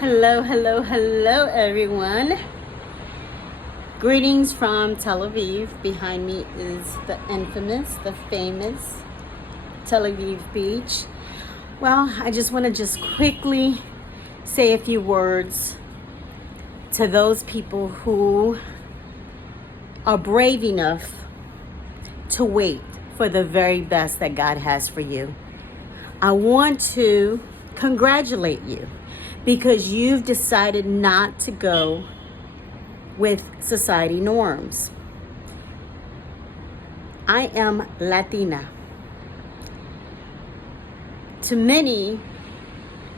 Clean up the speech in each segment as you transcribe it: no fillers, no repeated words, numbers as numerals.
Hello, hello, hello, everyone. Greetings from Tel Aviv. Behind me is the infamous, the famous Tel Aviv beach. Well, I just want to quickly say a few words to those people who are brave enough to wait for the very best that God has for you. I want to congratulate you because you've decided not to go with society norms. I am Latina. To many,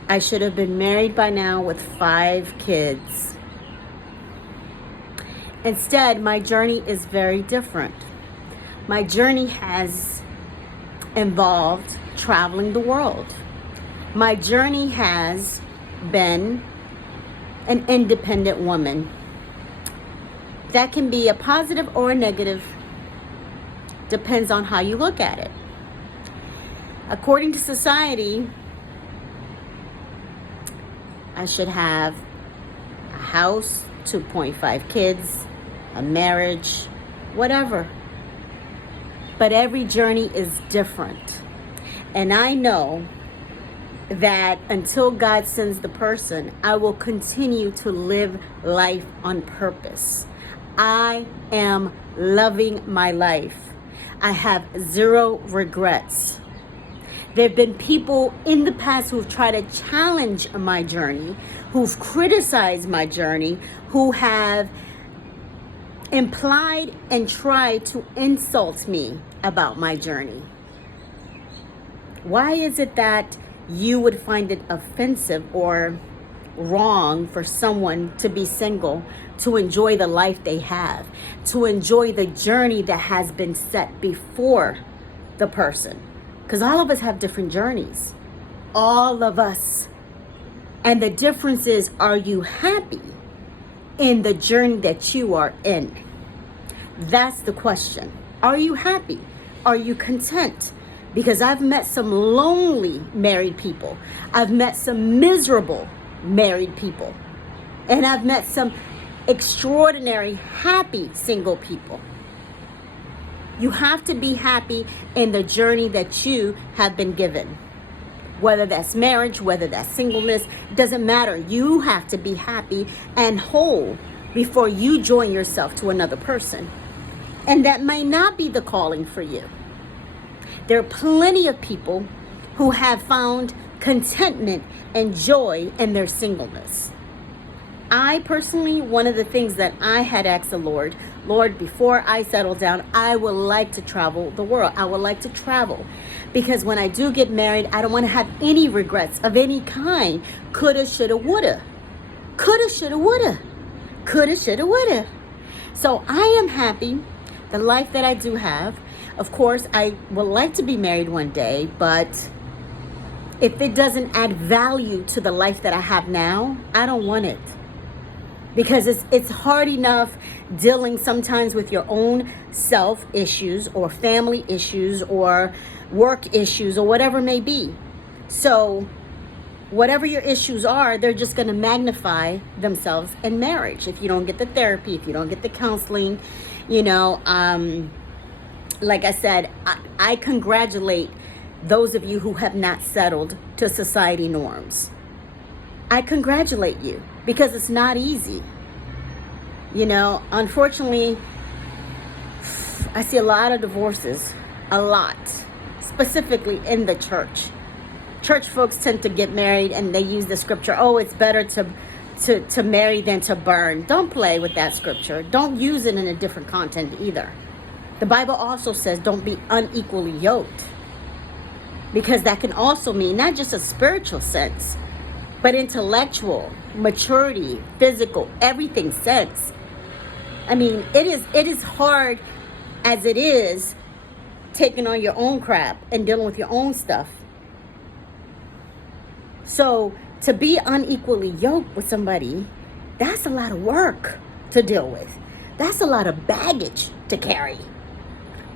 I should have been married by now with 5 kids. Instead, my journey is very different. My journey has involved traveling the world. My journey has been an independent woman. That can be a positive or a negative, depends on how you look at it. According to society, I should have a house, 2.5 kids, a marriage, whatever. But every journey is different. And I know that until God sends the person, I will continue to live life on purpose. I am loving my life. I have 0 regrets. There have been people in the past who've tried to challenge my journey, who've criticized my journey, who have implied and tried to insult me about my journey. Why is it that you would find it offensive or wrong for someone to be single, to enjoy the life they have, to enjoy the journey that has been set before the person? Because all of us have different journeys. All of us. And the difference is, are you happy in the journey that you are in? That's the question. Are you happy? Are you content? Because I've met some lonely married people. I've met some miserable married people. And I've met some extraordinary happy single people. You have to be happy in the journey that you have been given. Whether that's marriage, whether that's singleness, it doesn't matter. You have to be happy and whole before you join yourself to another person. And that may not be the calling for you. There are plenty of people who have found contentment and joy in their singleness. I personally, one of the things that I had asked the Lord, before I settle down, I would like to travel the world. I would like to travel because when I do get married, I don't want to have any regrets of any kind. Coulda, shoulda, woulda. Coulda, shoulda, woulda. Coulda, shoulda, woulda. So I am happy, the life that I do have. Of course, I would like to be married one day, but if it doesn't add value to the life that I have now, I don't want it. Because it's hard enough dealing sometimes with your own self issues or family issues or work issues or whatever it may be. So whatever your issues are, they're just going to magnify themselves in marriage. If you don't get the therapy, if you don't get the counseling, like I said, I congratulate those of you who have not settled to society norms. I congratulate you because it's not easy. Unfortunately, I see a lot of divorces, a lot, specifically in the church. Church folks tend to get married and they use the scripture, oh, it's better to marry than to burn. Don't play with that scripture. Don't use it in a different content either. The Bible also says don't be unequally yoked, because that can also mean not just a spiritual sense, but intellectual, maturity, physical, everything sense. I mean, it is hard as it is taking on your own crap and dealing with your own stuff. So to be unequally yoked with somebody, that's a lot of work to deal with. That's a lot of baggage to carry.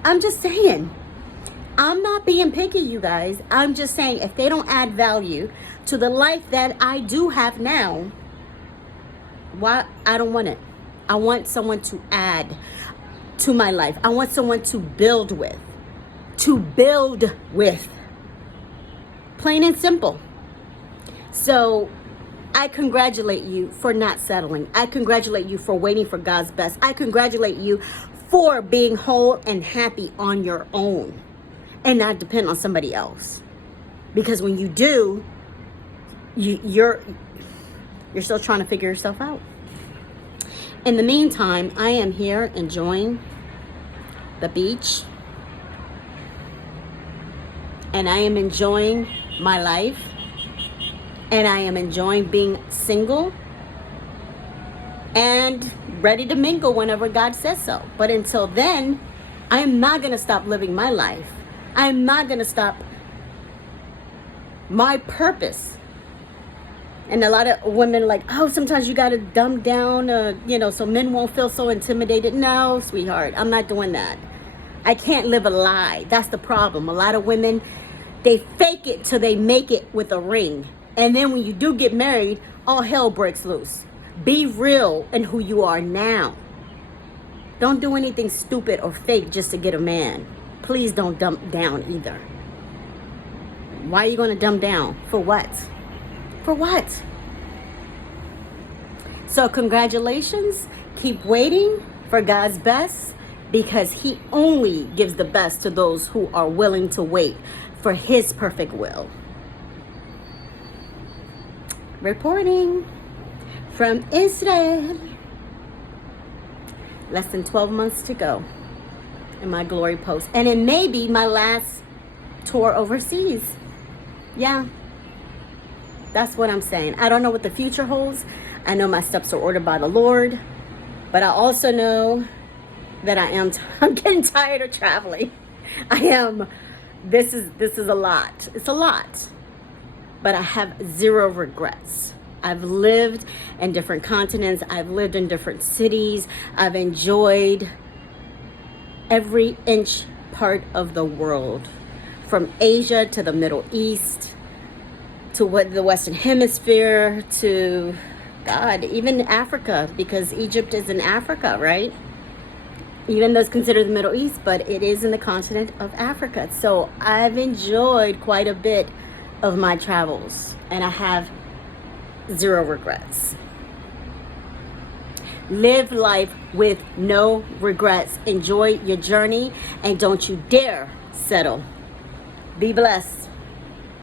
I'm just saying, I'm not being picky, you guys. I'm just saying if they don't add value to the life that I do have now, why? I don't want it. I want someone to add to my life. I want someone to build with. To build with. Plain and simple. So I congratulate you for not settling. I congratulate you for waiting for God's best. I congratulate you for being whole and happy on your own and not depend on somebody else. Because when you do, you're still trying to figure yourself out. In the meantime, I am here enjoying the beach, and I am enjoying my life, and I am enjoying being single and ready to mingle whenever God says so. But until then, I am not going to stop living my life. I am not going to stop my purpose. And a lot of women like, oh, sometimes you got to dumb down, so men won't feel so intimidated. No, sweetheart, I'm not doing that. I can't live a lie. That's the problem. A lot of women, they fake it till they make it with a ring. And then when you do get married, all hell breaks loose. Be real in who you are now. Don't do anything stupid or fake just to get a man. Please don't dump down either. Why are you going to dumb down? For what? For what? So congratulations. Keep waiting for God's best, because He only gives the best to those who are willing to wait for His perfect will. Reporting from Israel. Less than 12 months to go in my glory post. And it may be my last tour overseas. Yeah. That's what I'm saying. I don't know what the future holds. I know my steps are ordered by the Lord. But I also know that I'm getting tired of traveling. I am. This is a lot. It's a lot. But I have zero regrets. I've lived in different continents. I've lived in different cities. I've enjoyed every inch part of the world. From Asia to the Middle East, to the Western Hemisphere, to, God, even Africa, because Egypt is in Africa, right? Even though it's considered the Middle East, but it is in the continent of Africa. So I've enjoyed quite a bit of my travels, and I have zero regrets. Live life with no regrets. Enjoy your journey, and don't you dare settle. Be blessed.